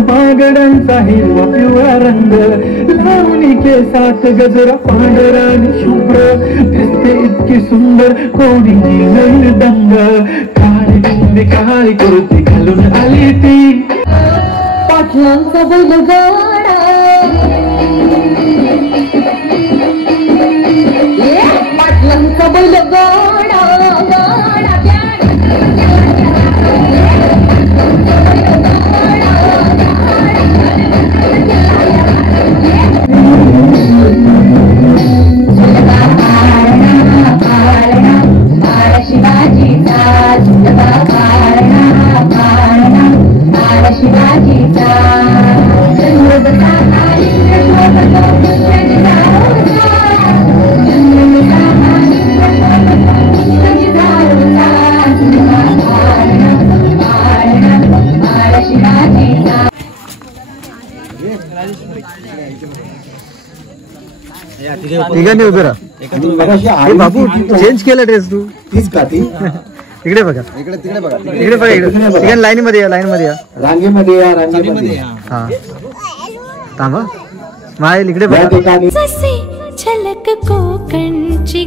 पागडांचा हिरवा पिवळा रंग लावणी केसात गजरा पांढरा आणि शुभ्र दिसते इतकी सुंदर कोणी दंग काळी कुर्ती घालून आली ती पाटलांचा बैलगाडा पाटलांचा बैलगाडा तिघांनी उभे राहा. बापू चेंज केला ड्रेस तू इकडे बघा इकडे बघा इकडे लाईन मध्ये या रांगेमध्ये या हा थांबा मायल इकडे बघा झलक कोकणची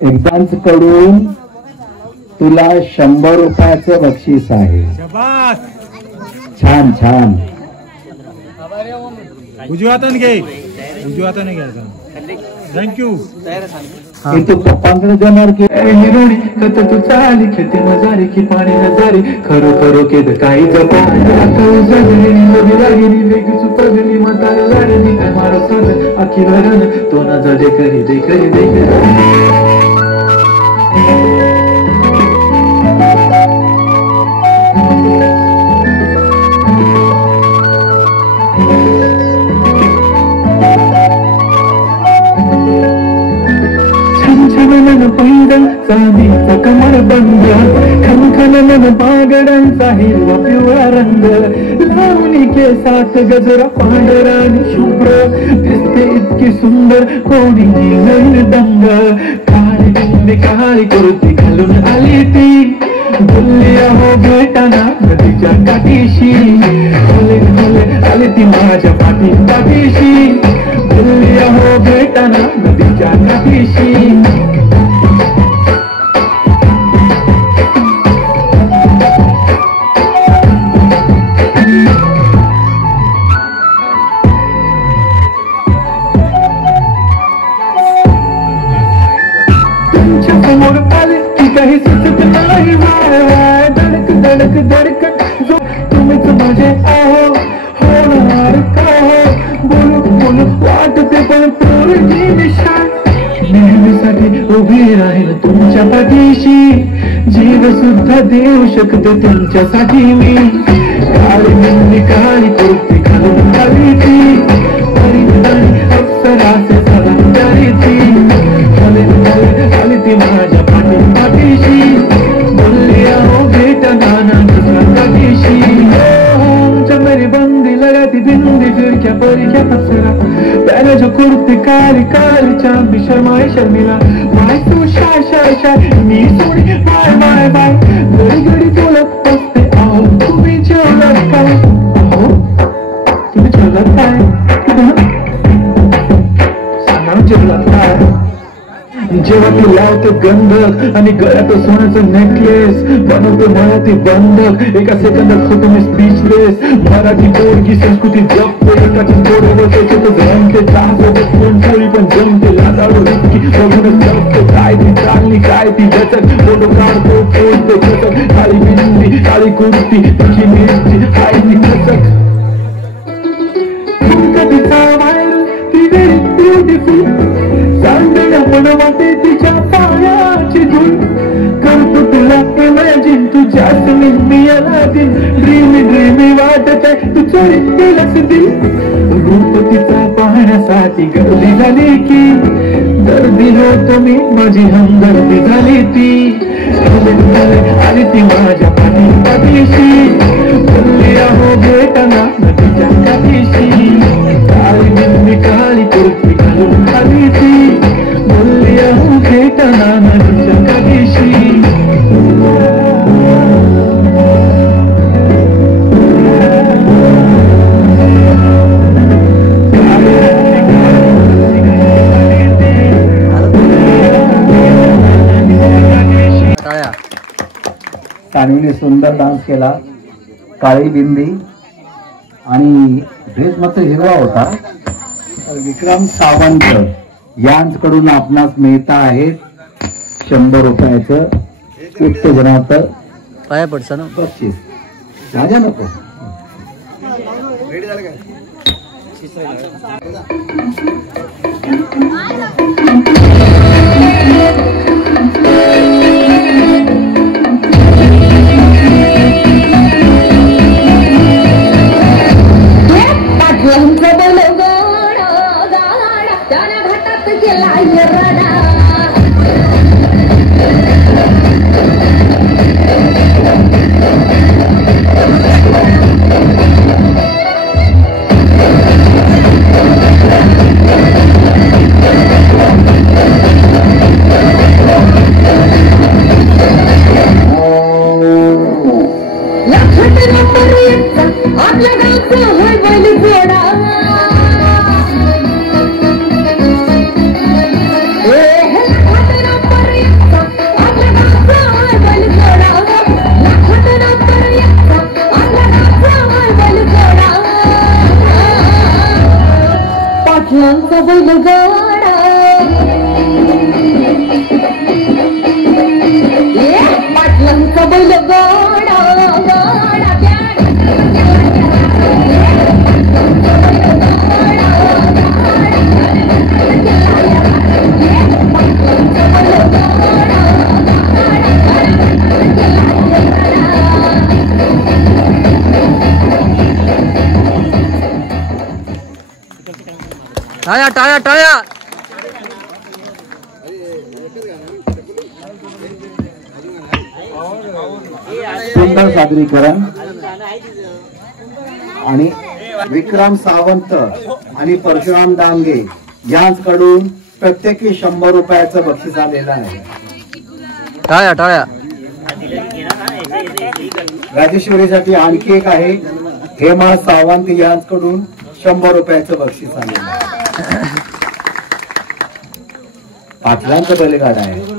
एकदाच कडून तुला 100 रुपयाचं बक्षीस आहे. छान छान. उजव्या हाताने घे, उजव्या हाताने घ्यायचा. थँक्यू. तू पप्पांकडे जाणार की हिरोणी कत तू चाली खेते मजारी की पाणी नजारी खरो खरो केद काही जपा जगली नदी लागली वेग चुपगली म्हातार लाडली काय मारो सद आखी भरण तो न जा दे करी दे करी दे करी. चांदीचा कमर बंद खनखनन बागडांचा हिरवा पिवळा रंग लावणी केसात गजरा पांढरा आणि शुभ्र दिसते इतकी सुंदर कोणी नवीन दंग काळी कुर्ती घालून आली ती बोलली अहो भेटाना नदीच्या काठीशी आली ती माझ्या पाठीशी बोलली अहो भेटाना नदीच्या काठीशी. समोर आले की काही सुचत नाही धडक धडक धडक जो तुम्हीच माझे आहो होणार का बोलू बोलू वाटते पण पोरगी निशाण नेहमीसाठी उभी राहील तुमच्या पाठीशी जीव सुद्धा देऊ शकते तुमच्यासाठी मी काळी बिंदी काळी कुर्ती घालून आली ती परिधानी अप्सराचे सलंगारी ती आली ती माझ्या पाठीशी बोलली अहो भेटा नाना काठीशी. मेरी बंदी लगाती बिंदी फिर क्या परी क्या पसरा पहले जो कुर्ती काली काली चांदी शर्माए शर्मिला माय तू शाय शाय शाय मी सोडी बाय बाय बाय घडी घडी बोलत असते अहो तुम्ही जेवलात काय अहो तुम्ही जेवलात काय सांगा जेवलात काय. जेव्हा तू लावते गंधक आणि गळ्यात सोन्याचं नेकलेस बनवते मराठी बंधक एका सेकंदात होतो मी स्पीचलेस. मराठी पोरगी संस्कृती जपते एकाची पोरवर त्याच्यात जमते चाहते कोणतरी पण जमते लाजाळू इतकी बघूनच जमते काय ती चालली काय ती जचक फोटो काढतो पोचते कसक काळी बिंदी काळी कुर्ती तुझी मिरची काय ती कसक तिचा व्हायरल ती व्हेरी ब्युटिफुल चांदण्या पण वाटे तिच्या पायाची धूल करतो तुला इमॅजिन तू जास्मिन मी अलादीन ड्रीमी ड्रीमी वाटत आहे तू चोरी केलंस दिल रूप तिचा पाहण्यासाठी गर्दी झाली की गर्दी होतो मी माझी हमदर्दी झाली ती आली ती माझ्या पाठीशी बोलली अहो भेटाना नदीच्या काठीशी काळी बिंदी काळी कुर्ती घालून आली ती बोलली अहो भेटाना नदीच्या काठीशी. सानवीने सुंदर डान्स केला. काळी बिंदी आणि ड्रेस मात्र हिरवा होता. विक्रम सावंत यांच्याकडून आपणास मिळता आहे 100 रुपयाचं उत्तेजनाचं पाया पडसा ना बक्षीस. राजा नको आपल्या गावचं होय बैल जोडा पाटलांचा बैलगाडा पाटलांचा बैलगाडा टाळ्या टाळ्या टाळ्या सुंदर सादरीकरण आणि विक्रम सावंत आणि परशुराम डांगे यांकडून प्रत्येकी 100 रुपयाचं बक्षीस आलेलं आहे. टाळ्या टाळ्या राजेश्वरीसाठी आणखी एक आहे. हेमा सावंत यांकडून 100 रुपयाचं बक्षीस आलेलं आहे. पाटलांचं बैलगाडा आहे.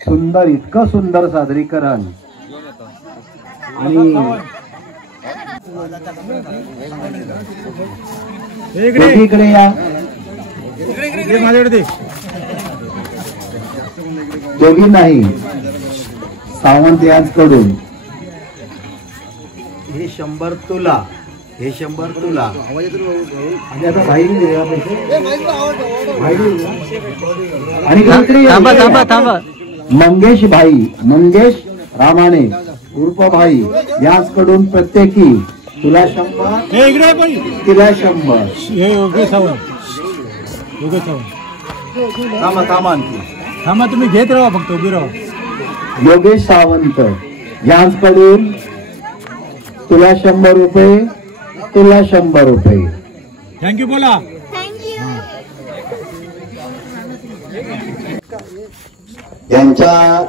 सुंदर, इतकं सुंदर सादरीकरण. आणि इकडे या, दोघी नाही, सावंत यांकडून हे 100 तुला, हे 100 तुला. आणि आता भाई आणि थांबा थांबा थांबा. मंगेश भाई, मंगेश रामाने उर्फ भाई यांकडून प्रत्येकी तुला 100, हे इकडे पण तिला 100. हे योगेश सावंत, योगेश सावंत थांबा तुम्ही घेत राहा, फक्त उभी राहा. योगेश सावंत यांकडून तुला 100 रुपये, तुला 100 रुपये. थँक्यू बोला. यांच्या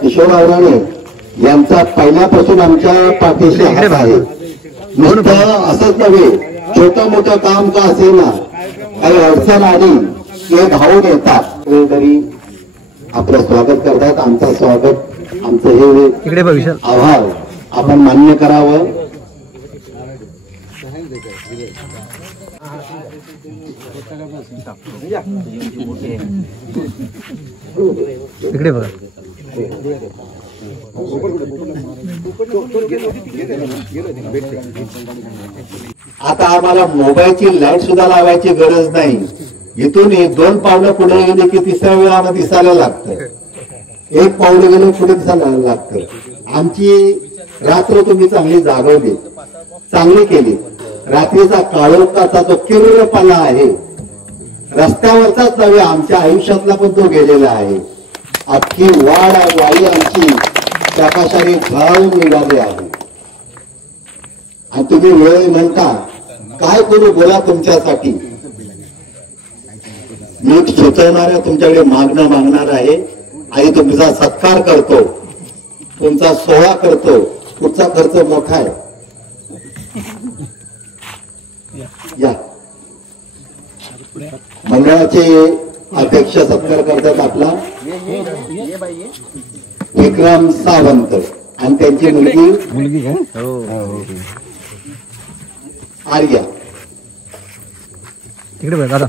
किशोररावाने यांचा पहिल्यापासून आमच्या पाठीशी हात आहे. नुसतं असंच नव्हे, छोटं मोठं काम का असेना, काही अडचण आली की धावून येतात, तरी आपलं स्वागत करतात. आमचं स्वागत, आमचं हे आभार आपण मान्य करावं. इकडे बघा. आता आम्हाला मोबाईलची लाईट सुद्धा लावायची गरज नाही. इथून 2 पावलं पुढे गेले की 3ऱ्या वेळा दिसायला लागतं, 1 पावलं गेलं पुढे दिसायला लागतं. आमची रात्र तुम्ही चांगली जागवली, चांगली केली. रात्रीचा काळोखाचा जो किर्रपणा आहे रस्त्यावरचाच नव्हे, आमच्या आयुष्यातला पण तो गेलेला आहे. अख्खी वाई आमची प्रकाशाने झळावून निघाली आहे. आणि तुम्ही वेळ म्हणता काय करू, बोला तुमच्यासाठी. मी सुचवणाऱ्या तुमच्याकडे मागणं मागणार आहे आणि तुमचा सत्कार करतो, तुमचा सोहळा करतो. पुढचा खर्च मोठा आहे. या मंडळाचे अध्यक्ष सत्कार करतात आपला विक्रम सावंत आणि त्यांची मुलगी आर्या. तिकडे बघा दादा.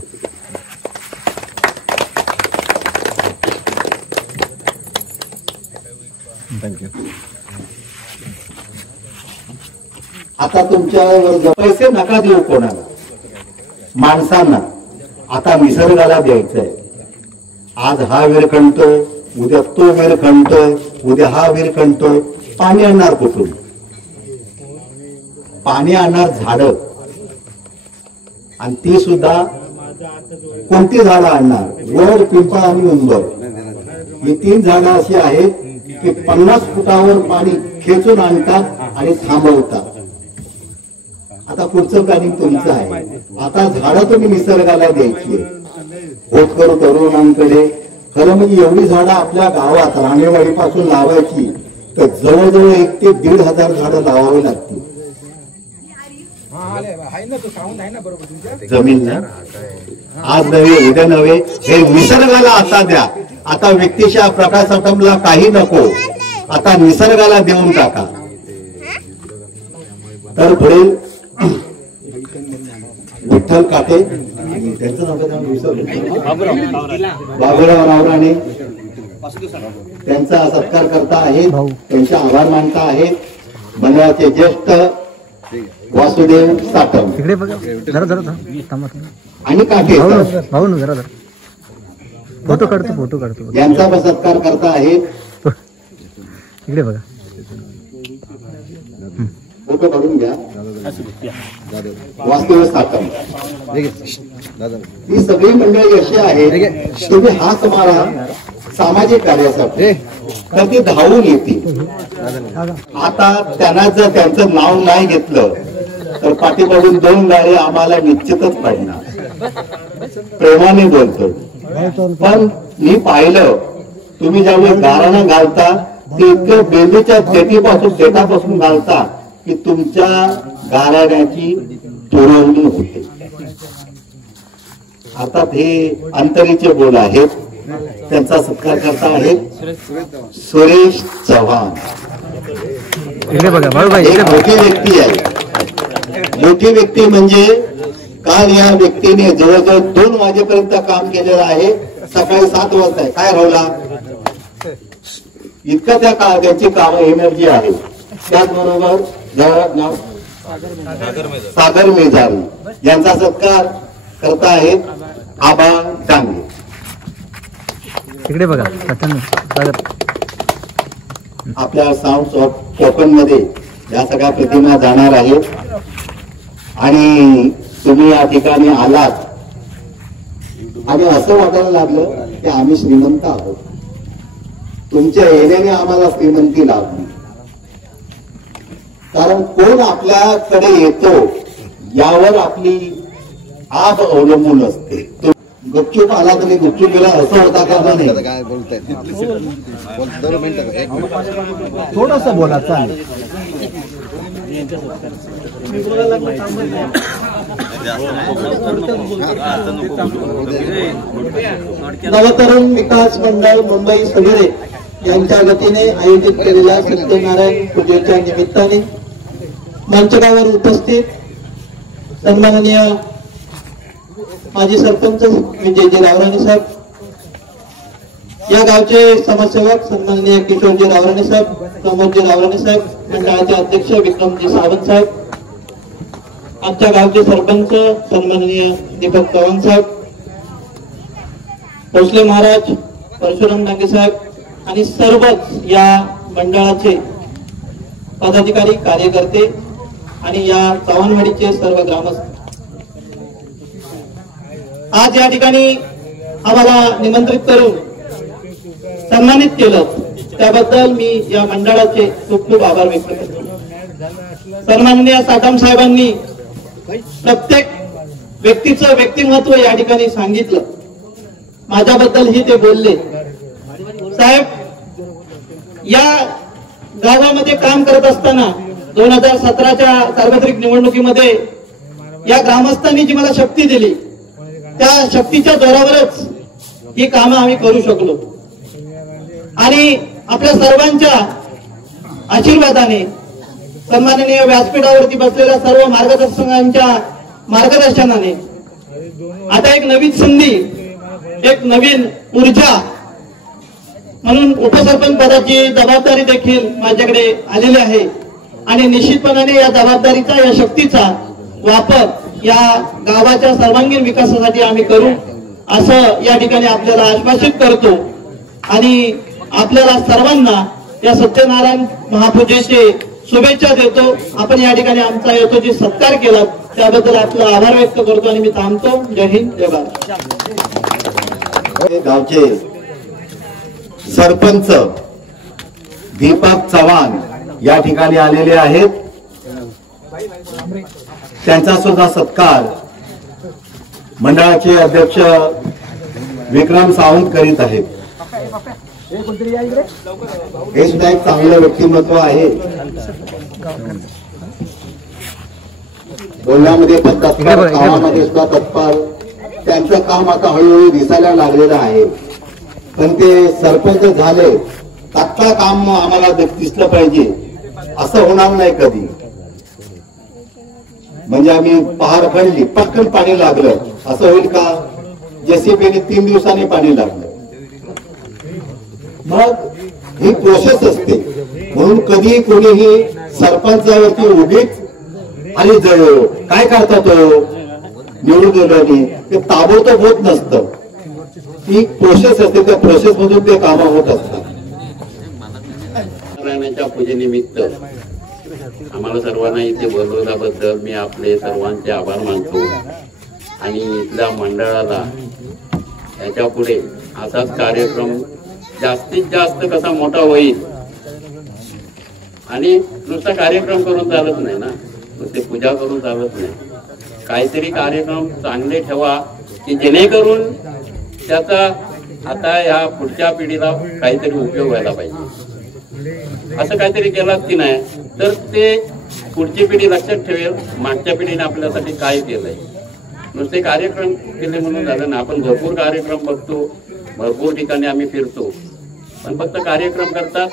आता तुमच्यावर पैसे नका देऊ कोणाला, माणसांना. आता निसर्गाला द्यायचंय. आज हा वीर खणतोय, उद्या तो वीर खणतोय, उद्या हा वीर खणतोय. पाणी आणणार कुठून? पाणी आणणार झाडं, आणि ती सुद्धा कोणती झाडं आणणार? वड, पिंपळ आणि उंबर. ही 3 झाडं अशी आहेत की 50 फुटावर पाणी खेचून आणतात आणि थांबवतात. आता पुढचं प्लॅनिंग तुमचं आहे. आता झाडं तुम्ही निसर्गाला द्यायची. होतकरू तरुणांकडे खरं म्हणजे एवढी झाडं आपल्या गावात राणेवाडीपासून लावायची तर जवळजवळ 1 ते 1,500 झाडं लावावी लागतील. जमीन ना आज नव्हे, उद्या नव्हे, हे निसर्गाला आता द्या. आता व्यक्तिशः प्रकाश आटमला काही नको, आता निसर्गाला देऊन टाका. तर पुढे विठ्ठल काटे आणि त्यांचं नाव बाबूराव रावराणे त्यांचा सत्कार करता आहेत, त्यांचे आभार मानता आहेत. मंडळाचे ज्येष्ठ वासुदेव साटम तिकडे बघा. जरा जरा थांबा आणि काटे भाऊ ना, जरा जरा फोटो काढतो. यांचा पण सत्कार करता आहेत. इकडे बघा. फोटो काढून घ्या. वासुदेव साटम ही सगळी मंडळी अशी आहेत, तुम्ही हात मारा सामाजिक कार्यासाठी तर ती धावून येतील. आता त्यांना जर त्यांचं नाव नाही घेतलं तर पाठीमागून 2 गाडी आम्हाला निश्चितच पडणार. प्रेमाने बोलतो, पण मी पाहिलं तुम्ही ज्यावेळी गाराणं घालता ते इतकं बेंदीच्या देठापासून घालता की तुमच्या गाराण्याची तुरवणी होते. आता हे अंतरीचे बोल आहेत. त्यांचा सत्कार करता आहेत सुरेश चव्हाण. इकडे बघा भाऊ भाई. एक मोठी व्यक्ती आहे. मोठी व्यक्ती म्हणजे काल या व्यक्तीने जवळजवळ 2 वाजेपर्यंत काम केलेलं आहे. सकाळी 7 वाजता आहे. काय राहुला इतकं त्यांची काम एनर्जी आहे. त्याचबरोबर सागर मेजारी यांचा सत्कार करता आहेत आबा डांगे. तिकडे बघा. आपल्या साऊंड ऑफ कोकण मध्ये या सगळ्या प्रतिमा जाणार आहेत आणि तुम्ही या ठिकाणी आलात आणि असं वाटायला लागलं की आम्ही श्रीमंत आहोत. तुमच्या येण्याने आम्हाला श्रीमंती लाभली. कारण कोण आपल्याकडे येतो यावर आपली आब अवलंबून असते. तो गुपचूप आला तरी गुपचूप गेला असं होता का नाही. काय बोलताय थोडस बोला चालेल. नवतरुण विकास मंडळ मुंबई सगळे यांच्या वतीने आयोजित केलेल्या सत्यनारायण पूजेच्या निमित्ताने मंचकावर उपस्थित सन्माननीय माजी सरपंच विजयजी रावराणे साहेब, या गावचे समाजसेवक सन्माननीय किशोरजी रावराणे साहेब, प्रमोदजी रावराणे साहेब, मंडळाचे अध्यक्ष विक्रमजी सावंत साहेब, आमच्या गावचे सरपंच सन्माननीय दीपक चव्हाण साहेब, भोसले महाराज, परशुराम डांगे साहेब आणि सर्वच या मंडळाचे पदाधिकारी, कार्यकर्ते आणि या चव्हाणवाडीचे सर्व ग्रामस्थ. आज या ठिकाणी आम्हाला निमंत्रित करून सन्मानित केलं त्याबद्दल मी या मंडळाचे खूप खूप आभार व्यक्त करतो. सन्माननीय साटम साहेबांनी प्रत्येक व्यक्तीचं व्यक्तिमत्व या ठिकाणी सांगितलं. माझ्याबद्दलही ते बोलले. साहेब, या गावामध्ये काम करत असताना 2017च्या सार्वत्रिक निवडणुकीमध्ये या ग्रामस्थांनी जी मला शक्ती दिली त्या शक्तीच्या जोरावरच ही कामं आम्ही करू शकलो आणि आपल्या सर्वांच्या आशीर्वादाने सन्माननीय व्यासपीठावरती बसलेल्या सर्व मार्गदर्शकांच्या मार्गदर्शनाने आता एक नवीन संधी, एक नवीन ऊर्जा म्हणून उपसरपंच पदाची जबाबदारी देखील माझ्याकडे आलेली आहे आणि निश्चितपणाने या जबाबदारीचा, या शक्तीचा वापर या गावाच्या सर्वांगीण विकासासाठी आम्ही करू असं या ठिकाणी आपल्याला आश्वासित करतो आणि आपल्याला सर्वांना या सत्यनारायण महापूजेचे शुभेच्छा देतो. आपण या ठिकाणी आमचा यथोचित सत्कार केला त्याबद्दल आपला आभार व्यक्त करतो आणि मी थांबतो. जय हिंद, जय भारत. गावचे सरपंच दीपक चव्हाण या ठिकाणी आलेले आहेत. त्यांचा सुद्धा सत्कार मंडळाचे अध्यक्ष विक्रम सावंत करीत आहेत. हे सुद्धा एक चांगलं व्यक्तिमत्व आहे. बोलण्यामध्ये पण तत्पर, कामामध्ये सुद्धा तत्पर. त्यांचं काम आता हळूहळू दिसायला लागलेलं आहे. पण ते सरपंच झाले तात्काळ काम आम्हाला दिसलं पाहिजे असं होणार नाही कधी. म्हणजे आम्ही पहार भरली पटकन पाणी लागलं असं होईल का? जेसीबीने 3 दिवसांनी पाणी लागलं. मग ही प्रोसेस असते. म्हणून कधी कोणीही सरपंचावरती उगीच आणि काय करता तो निवडून दिल्याने ते ताबडतोब होत नसतं. ही प्रोसेस असते. त्या प्रोसेस मधून ते काम होत असतात. नारायणाच्या पूजेनिमित्त आम्हाला सर्वांना इथे बोलवल्याबद्दल मी आपले सर्वांचे आभार मानतो आणि इथल्या मंडळाला याच्या पुढे असाच कार्यक्रम जास्तीत जास्त कसा मोठा होईल. आणि नुसता कार्यक्रम करून चालत नाही ना, नुसते पूजा करून चालत नाही. काहीतरी कार्यक्रम चांगले ठेवा की जेणेकरून त्याचा आता ह्या पुढच्या पिढीला काहीतरी उपयोग व्हायला पाहिजे. असं काहीतरी केलात की नाही तर ते पुढची पिढी लक्षात ठेवेल मागच्या पिढीने आपल्यासाठी काय केलंय. नुसते कार्यक्रम केले म्हणून झालं ना. आपण भरपूर कार्यक्रम बघतो, भरपूर ठिकाणी आम्ही फिरतो, पण फक्त कार्यक्रम करतात,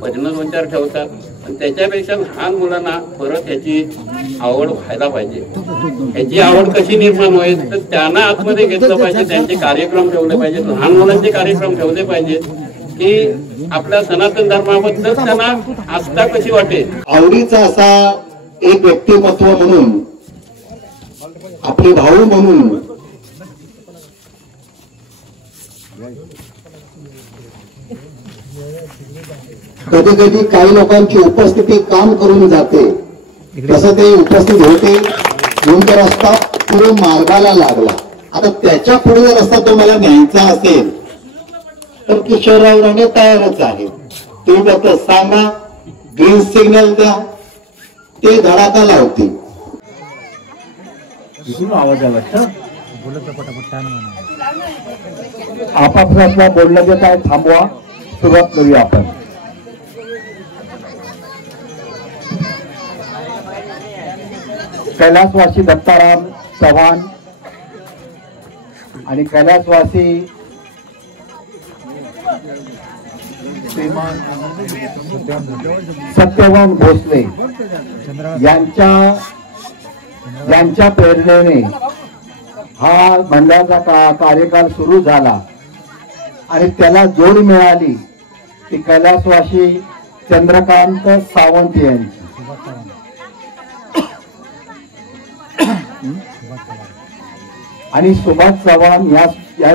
भजन संचार ठेवतात. आणि त्याच्यापेक्षा लहान मुलांना परत याची आवड व्हायला पाहिजे. याची आवड कशी निर्माण होईल तर त्यांना आतमध्ये घेतलं पाहिजे. त्यांचे कार्यक्रम ठेवले पाहिजेत, लहान मुलांचे कार्यक्रम ठेवले पाहिजेत की आपल्या सनातन धर्माबद्दल त्यांना आस्था कशी वाटेल. आवडीचा असा एक व्यक्तिमत्व म्हणून, आपले भाऊ म्हणून कधी कधी काही लोकांची उपस्थिती काम करून जाते, तसं ते उपस्थित होते म्हणून तो रस्ता पुढे मार्गाला लागला. आता त्याच्या पुढे जर रस्ता तो मला न्यायचा असेल तर किशोरराव राणे तयारच आहे. तुम्ही फक्त सांगा, ग्रीन सिग्नल द्या, ते धडाका लावतील. आवाज आला आपापसातला बोलणं जे काय थांबवा, सुरुवात करूया आपण. कैलासवासी दत्ताराम चव्हाण आणि कैलासवासी सत्यवान भोसले यांच्या प्रेरणेने हा मंडळाचा कार्यकाल सुरू झाला आणि त्याला जोड मिळाली ती कैलासवासी चंद्रकांत सावंत यांची. आणि सुभाष चव्हाण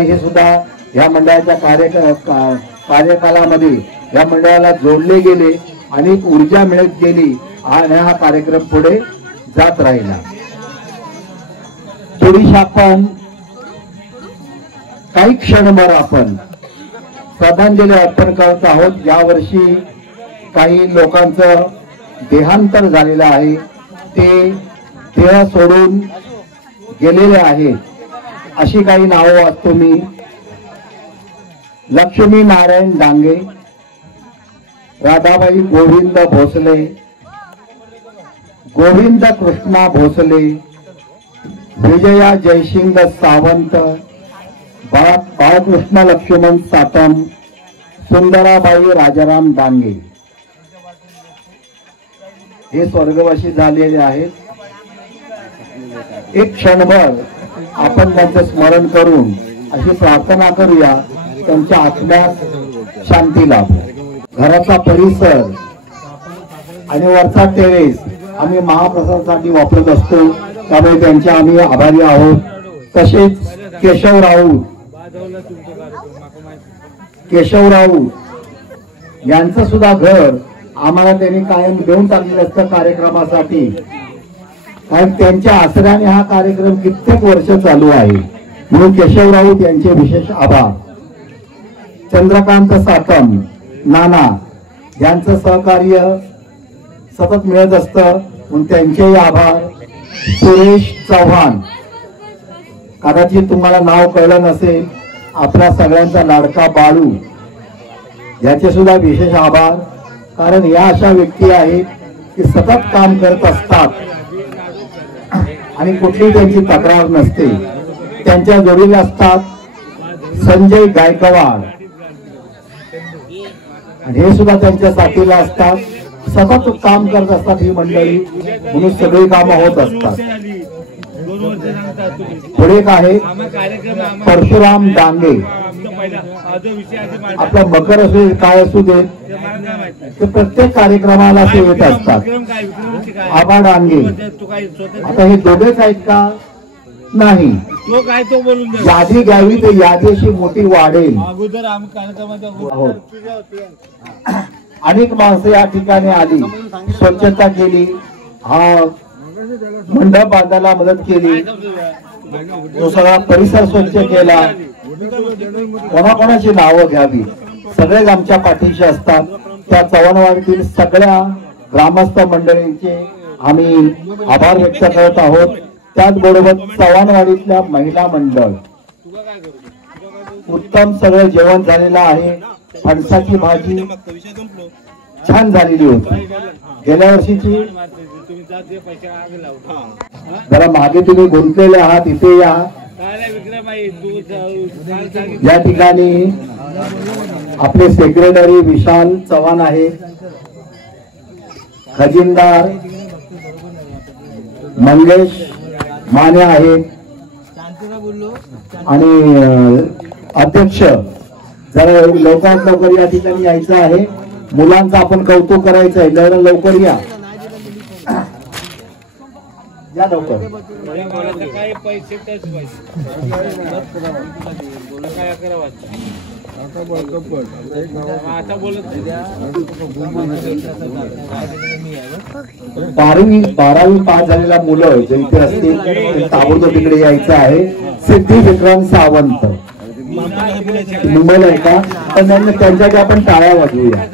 हे सुद्धा या मंडळाच्या कार्यकालामध्ये या मंडळाला जोडले गेले आणि ऊर्जा मिळत गेली आणि हा कार्यक्रम पुढे जात राहिला. थोडीशी आपण काही क्षणभर आपण श्रद्धांजली अर्पण करत आहोत. यावर्षी काही लोकांचं देहांतर झालेलं आहे, ते देह सोडून गेलेले आहेत. अशी काही नावं वाचतो मी. लक्ष्मी नारायण डांगे, राधाबाई गोविंद भोसले, गोविंद कृष्णा भोसले, विजया जयसिंग सावंत, बाळकृष्ण लक्ष्मण सातम, सुंदराबाई राजाराम डांगे हे स्वर्गवासी झालेले आहेत. एक क्षणभर आपण त्यांचं स्मरण करून अशी प्रार्थना करूया, त्यांच्या आत्म्यास शांती लाभो. घराचा परिसर आणि वरचा टेरेस आम्ही महाप्रसादासाठी वापरत असतो, त्यामुळे त्यांचे आम्ही आभारी आहोत. तसेच केशव राऊत यांचं सुद्धा घर आम्हाला त्यांनी कायम देऊन टाकलेलं असतं कार्यक्रमासाठी, कारण त्यांच्या आसऱ्याने हा कार्यक्रम कित्येक वर्ष चालू आहे. म्हणून केशव राऊत यांचे विशेष आभार. चंद्रकांत सातम नाना यांचं सहकार्य सतत मिळत असतं, म्हणून त्यांचेही आभार. सुरेश चव्हाण, कदाचित तुम्हाला नाव कळलं नसेल, आपल्या सगळ्यांचा लाडका बाळू, याचे सुद्धा विशेष आभार. कारण या अशा व्यक्ती आहेत की सतत काम करत असतात आणि कुठलीही त्यांची तक्रार नसते. त्यांच्या जोडीला असतात संजय गायकवाड, आणि हे सुद्धा त्यांच्या साथीला असतात. सतत काम करत असतात ही मंडळी, म्हणून सगळी कामं होत असतात. पुढे एक आहे परशुराम डांगे. आपला मकर असू काय असू दे, ते प्रत्येक कार्यक्रमाला ते येत असतात. आबा डांगे, आता हे दोघेच आहेत का? नाही, यादी घ्यावी तर यादीशी मोठी वाढेल. अनेक माणसं या ठिकाणी आली, स्वच्छता केली, हा मंडप बांधायला मदत केली, तो सगळा परिसर स्वच्छ केला. कोणाकोणाची नावं घ्यावी, सगळेच आमच्या पाठीशी असतात. त्या चव्हाणवाडीतील सगळ्या ग्रामस्थ मंडळींचे आम्ही आभार व्यक्त करत आहोत. त्याचबरोबर चव्हाणवाडीतल्या महिला मंडळ, उत्तम सगळं जेवण झालेलं आहे. फणसाची भाजी छान झालेली होती. गेल्या वर्षीची जरा मागे तुम्ही गुंतलेले आहात, इथे या. या ठिकाणी आपले सेक्रेटरी विशाल चव्हाण आहे, खजिनदार मंगेश माने आहेत, आणि अध्यक्ष जरा लवकरात लवकर या ठिकाणी यायचं आहे. मुलांचं आपण कौतुक करायचं आहे, जरा लवकर या, या लवकर. बारावी पास झालेला मुलं जे इथे असतील ते ताबडतोब इकडे यायचं आहे. सिद्धी विक्रम सावंत मुंबईला आहे का? पण त्यांच्याकडे आपण टाळ्या वाजवूया.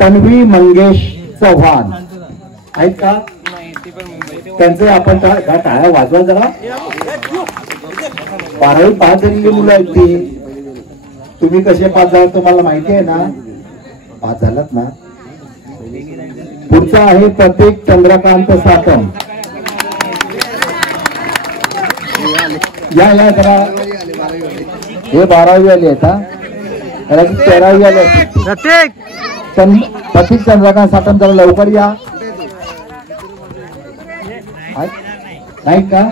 तन्वी मंगेश चव्हाण आहेत का? त्यांचे आपण टाळ्या वाजवा जरा. 12वी पास झालेली मुलं आहेत ती. तुम्ही कसे पास झालात तुम्हाला माहिती आहे ना? पास झालात ना? पुढचा आहे प्रतीक चंद्रकांत सातम. या जरा. हे 12वी आले आहेत हा. 13वी आले प्रतीक चंद्रकांत सातम जरा लवकर या. नाही का?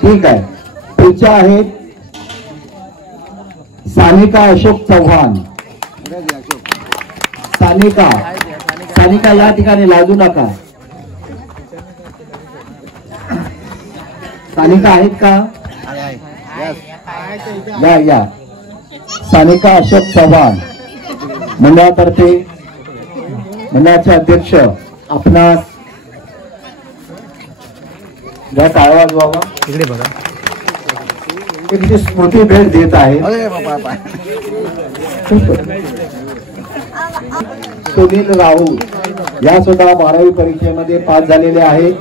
ठीक आहे. पुढच्या आहेत सानिका अशोक चव्हाण. सानिका या ठिकाणी लाजू नका. सानिका आहेत का? या सानिका अशोक चव्हाण मंडळातर्फे मंडळाचे अध्यक्ष आपणास या टाळ्या वाजवावा. इकडे बघा. एक स्मृती भेट देत आहे. सुनील राहुल या सुद्धा 12वी परीक्षेमध्ये पास झालेले आहेत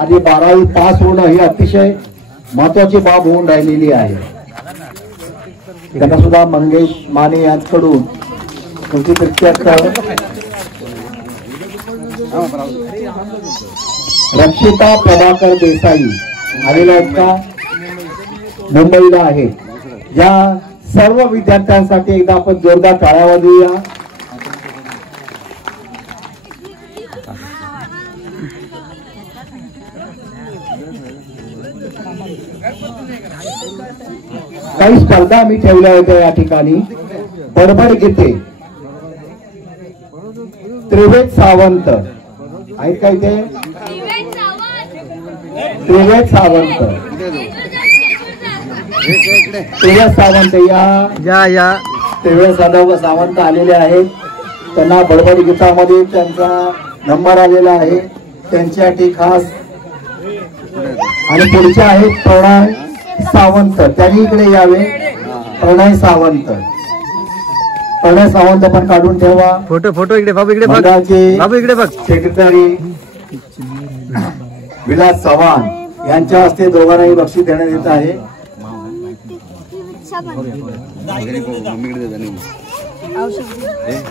आणि 12वी पास होणं ही अतिशय महत्वाची बाब होऊन राहिलेली आहे. त्यांना सुद्धा मंगेश माने यांच्याकडून तुमची रक्षिता प्रभाकर देसाई आलेल्या आहेत का? मुंबईला आहे. या सर्व विद्यार्थ्यांसाठी एकदा आपण जोरदार टाळ्या वाजवूया. काही स्पर्धा आम्ही ठेवल्या होत्या या ठिकाणी. बडबड गीते त्रिवेद सावंत आहेत का इथे? त्रिवेद सावंत या त्रिवेद सावंत आलेले आहेत. त्यांना बडबड गीतामध्ये त्यांचा नंबर आलेला आहे. त्यांच्यासाठी खास. आणि पुढचे आहेत प्रणय सावंत. त्यांनी इकडे यावे. प्रणय सावंत पण काढून ठेवा. फोटो इकडे बाबू. इकडे बघ बाबू. इकडे बघ. सेक्रेटरी विलास चव्हाण यांच्या हस्ते दोघांनाही बक्षीस देण्यात येत आहे.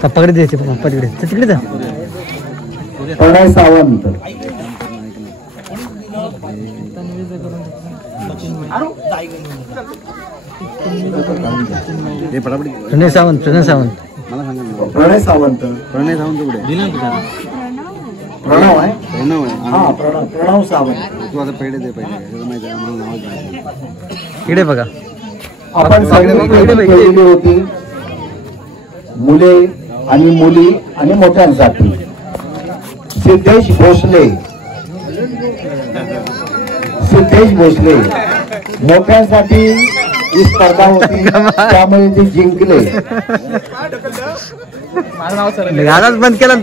पप्पाकडे द्यायचे. पप्पा तिकडे जा. प्रणय सावंत प्रणय सावंत प्रणव आहे. हा प्रणव सावंत. इकडे बघा. आपण सगळी केलेली होती मुले आणि मुली आणि मोठ्यांसाठी. सिद्धेश भोसले मोठ्यांसाठी ही स्पर्धा होती त्यामुळे ते जिंकले. बंद केला.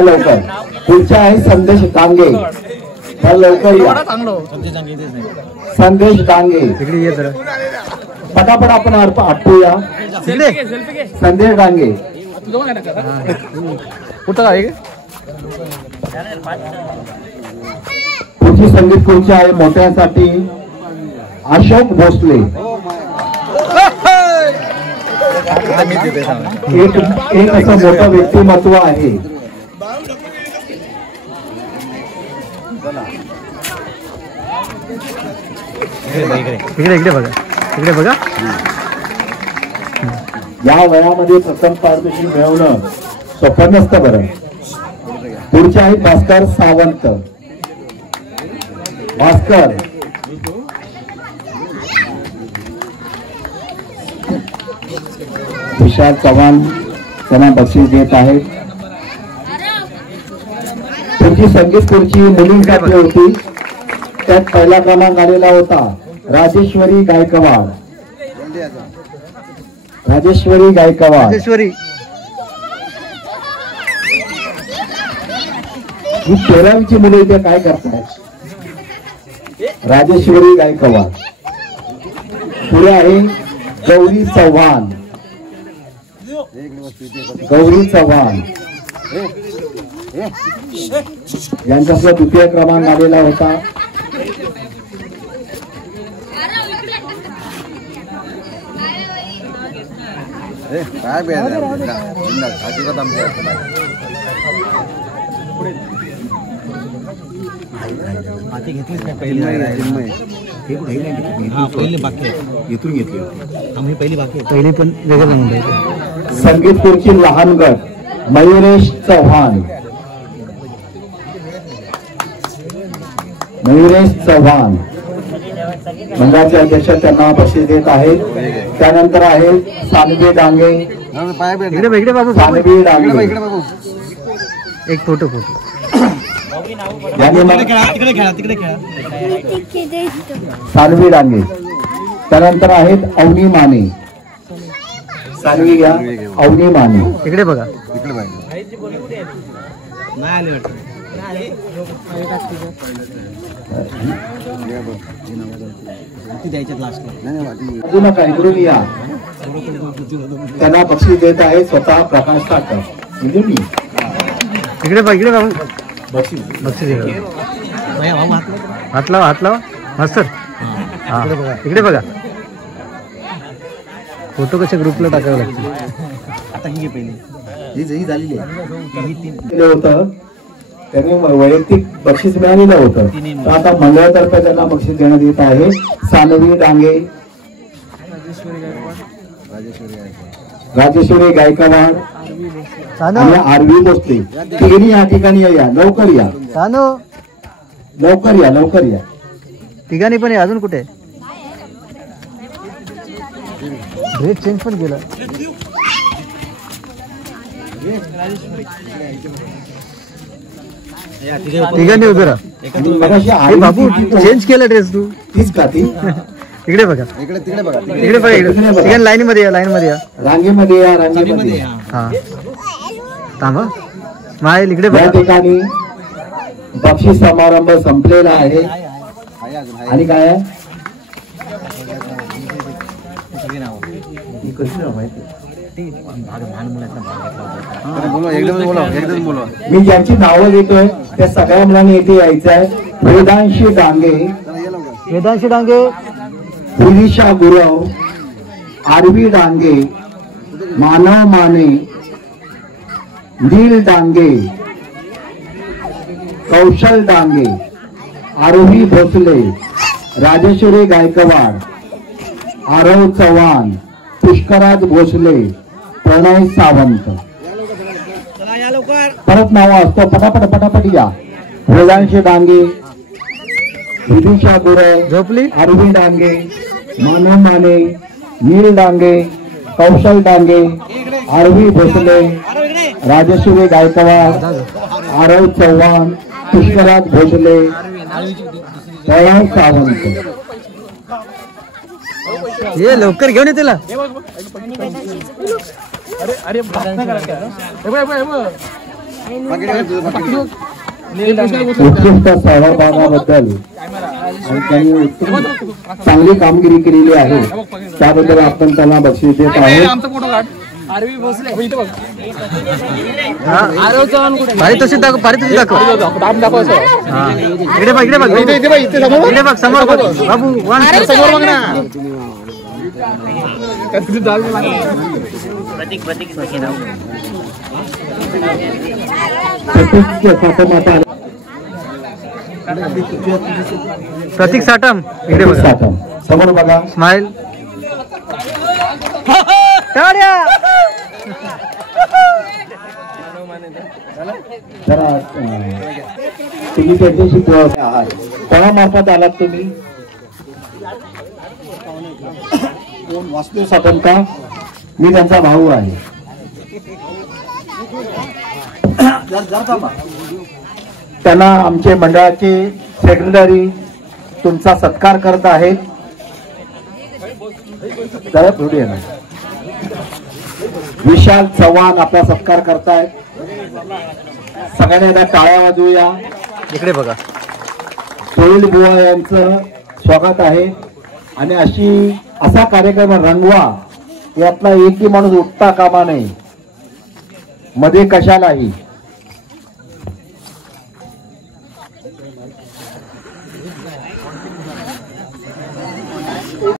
लवकर. पुढच्या आहे संदेश डांगे. लवकर या. संदेश डांगे तिकडे ये जरा. पटापट आपण आटपूया. संदेश डांगे कुठं आहे? पुढची संगीत खुर्ची आहे मोठ्यांसाठी अशोक भोसले. एक असं मोठं व्यक्तिमत्व आहे. इकडे बघा. या वयामध्ये प्रथम पारितोषिक मिळवणं सोपं नसतं बरं. पुढचे आहेत भास्कर सावंत. विशाल चव्हाण त्यांना बक्षीस देत आहेत. पुढची संगीत खुर्ची मुलींसाठी होती. त्यात पहिला क्रमांक आलेला होता राजेश्वरी गायकवाड. राजेश्वरी गायकवाड. राजेश्वरी ही 13वीची मुलं इथे काय करतायत? राजेश्वरी गायकवाड. पुढे आहे गौरी चव्हाण. गौरी चव्हाण यांच्यासह द्वितीय क्रमांक आलेला होता. पहिली पण वेगळं म्हणून संगीतपूरची लहान गट मयुरेश चव्हाण. मयुरेश चव्हाण मंडळाचे अध्यक्ष त्यांना बक्षीस देत आहेत. त्यानंतर आहे सानवी डांगे. इकडे बाबू सानवी डांगे एक फोटो यांनी सानवी डांगे. त्यानंतर आहेत अवनी माने. सानवी घ्या. अवनी माने इकडे बघा. नका इकडून या. त्यांना बक्षीस देत आहे स्वतः प्रकाश काटकर. इकडे बाबू बक्षीस हात लावा मास्तर. इकडे बघा. फोटो कशा ग्रुपला टाकावं लागतं. होतं त्यांनी वैयक्तिक बक्षीस मिळालेलं होतं. तर आता मंडळातर्फे त्यांना बक्षीस देण्यात येत आहे. सानवी डांगे, राजेश्वरी गायकवाड आणि आरवी भोसले तिघी या ठिकाणी या. लवकर या. लवकर या. तिघांनी पण अजून कुठे ड्रेस चेंज पण केला. तिघांनी उभे राहा. बाबू चेंज केला ड्रेस तू. तीच का ती? इकडे बघा. इकडे बघा. लाईन मध्ये या. रांगेमध्ये या. हा थांबा. स्माईल इकडे या बघा. ठिकाणी बक्षीस समारंभ संपलेला आहे. आणि काय आहे मी ज्यांची नावं घेतोय त्या सगळ्या मुलांनी इथे यायचं आहे. वेदांशी डांगे, पुलिशा गुरव, आरवी डांगे, मानव माने, नील डांगे, कौशल डांगे, आरोही भोसले, राजेश्वरी गायकवाड, आरव चव्हाण, पुष्कराज भोसले, प्रणय सावंत. परत नाव असतो. पटापट या. वेदांशी डांगे, विदिशा गुरव, झोपली. आरवी डांगे, मानव माने, नील डांगे, कौशल डांगे, आरवी भोसले, राजेश्वरी गायकवाड, आरव चव्हाण, पुष्कराज भोसले, प्रणय सावंत. ये लवकर घेऊन ये त्याला. उत्कृष्ट सहभागाबद्दल आणि त्यांनी उत्तम चांगली कामगिरी केलेली आहे त्याबद्दल आपण त्यांना बक्षीस देत आहोत. पारितोषिक दाखव. इकडे बघ समोर बाबू. प्रतीक साटम इकडे बघा. समोर बघा. स्माइल. जरा तुम्ही त्यांच्याशी आहात कोणामार्फत आलात तुम्ही? वास्तू साटम का? मी त्यांचा भाऊ आहे. त्यांना आमचे मंडळाचे सेक्रेटरी तुमचा सत्कार करत आहेत. जरा पुढे येणार. विशाल चव्हाण आपला सत्कार करतायत. सगळ्यांनी आता टाळ्या वाजवूया. इकडे बघा. सोहेल बुवा यांचं स्वागत आहे. आणि असा कार्यक्रम रंगवा, यातला एकही माणूस उठता कामा नये मध्ये कशालाही.